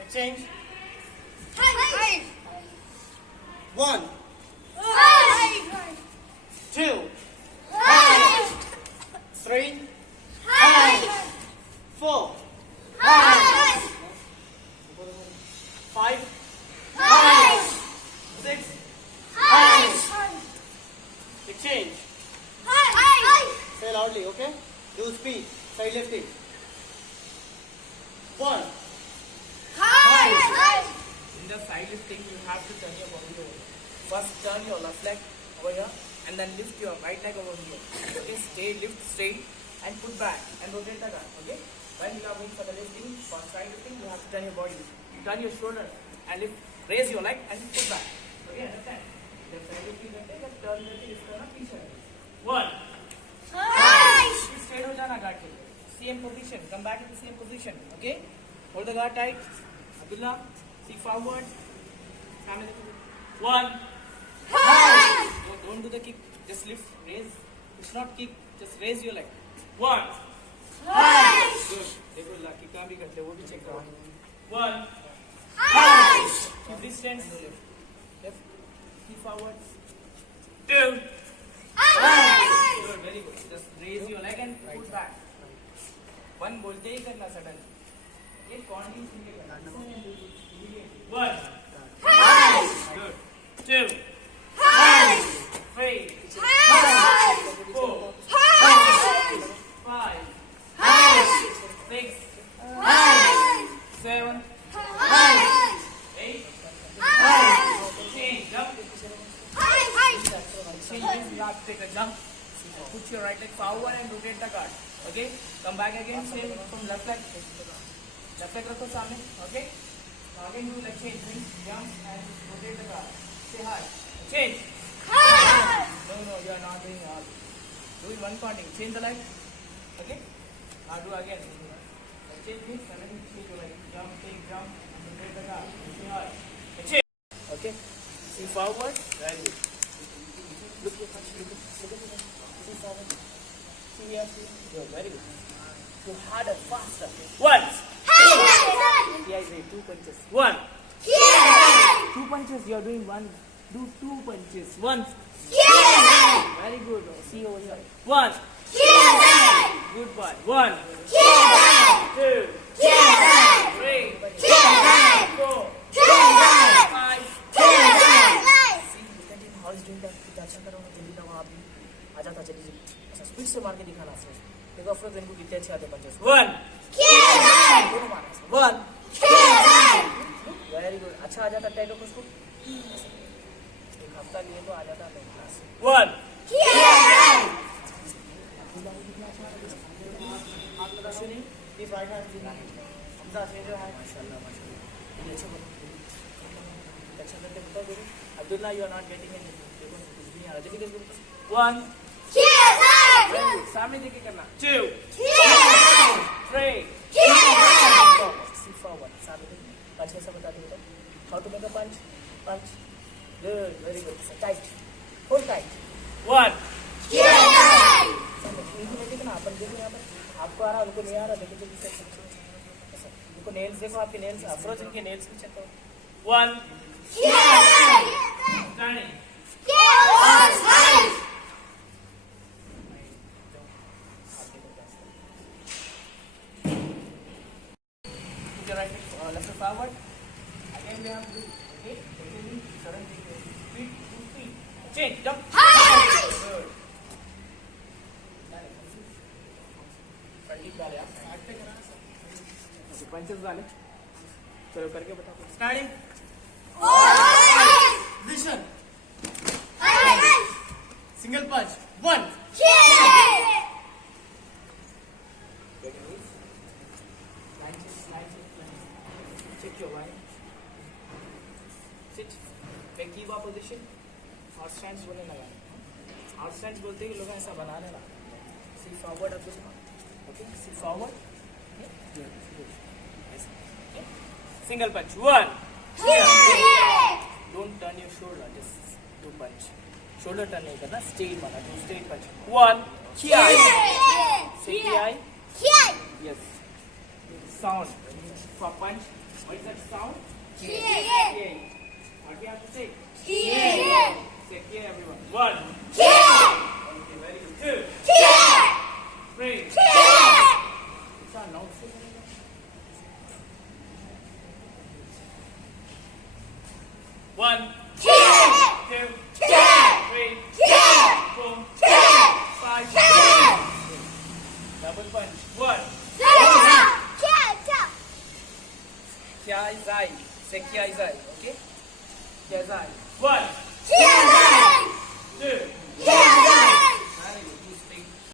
Exchange. Hi. 1, Hi. 2, Hi. 3, Hi. 4, Hi. 5, Hi. 6. Hi. Exchange. Hi. Say loudly, okay? Do speed. Side lifting. 1. Hi. In the side lifting, you have to turn your body over. First, turn your left leg over here, and then lift your right leg over here. Okay, lift straight, and put back, and rotate the arm. Okay. When you are going for the lifting, for side lifting, you have to turn your body. You turn your shoulder and lift, raise your leg and put back. Okay, understand? The side lifting करते हैं, जब turn करते हैं, इस तरह पीछे. 1. Straight हो जाना guard के लिए. Same position. Come back in the same position. Okay. Hold the guard tight. Abdullah, see forward. 1. Don't do the kick. Just lift, raise. It's not kick. Just raise your leg. 1. Good. देखो Laki काम भी करते हैं, वो भी check करो. 1. Keep distance. Left. Keep forward. 2. Good. Very good. Just raise your leg and put back. 1 बोलते ही करना सडन. ये कॉन्टिन्यूस नहीं करना. 1. Good. 2. 3. 4. 5. 6. 7. 8. Change. Jump. Change. You have to take a jump. Put your right leg forward and rotate the guard. Okay. Come back again. Same from left leg. Left leg रखो सामने. Okay. Again do leg change. Jump and rotate the guard. Say hi. Change. No, you are not doing all. Do it one counting. Change the leg. Okay. Now do again. Change this and then change your leg. Jump, take jump, and rotate the guard. Say hi. Change. Okay. See forward. Very good. Look at the see forward. See here. Good. Very good. Go harder, faster. 1. Yeah, 2 punches. 1. 2 punches. You are doing 1. Do 2 punches. 1. Very good. See over here. 1. Good boy. 1. 2. 3. 4. 5. See, look at him. How he's doing that. अच्छा करो ना, जल्दी लगाओ आप भी. आ जाता जल्दी. ऐसा स्पीड से मार के दिखाना अफरोज. देखो अफरोज इनको कितने अच्छे आते पंचेस. 1. दोनों मारना. 1. Very good. अच्छा आ जाता टाइट उसको. एक हफ्ता लिए तो आ जाता है class. 1. Abdullah, you are not getting any. 1. सामने देखे करना. 2. 3. See forward. सामने देखे. पंच कैसा बता दो बेटा. How to make a punch? Punch. Good. Very good. Tight. Hold tight. 1. देखना अपन देखो यहाँ पर. आपको आ रहा, उनको नहीं आ रहा. देखो जल्दी से. देखो नेल्स देखो, आपके नेल्स. अफरोज इनके नेल्स भी चेक करो. 1. Turning. Put your right leg left forward. Again we have to do. Okay. Sudden speed. Change. Jump. Good. Punches वाले चलो करके बताओ. Starting. Position. Single punch. 1. Check your line. Sit. Make keep our position. Hot stance बोलने लगा. Hot stance बोलते ही लोग ऐसा बना लेना. See forward up this one. Okay. See forward. Okay. Single punch. 1. Don't turn your shoulder. Just do punch. Shoulder turn नहीं करना. Straight मारना. Do straight punch. 1. Say Ki. Yes. Sound. For punch, what is that sound? K. K. What do you have to say? K. Say K, everyone. 1. K. Okay, very good. 2. K. 3. K. It's our loudspeaker. 1, K. 2, K. 3, K. 4, K. 5, K. double punch. 1. Kya is I? Say Kya is I. Okay? Kya is I? 1, 2, K.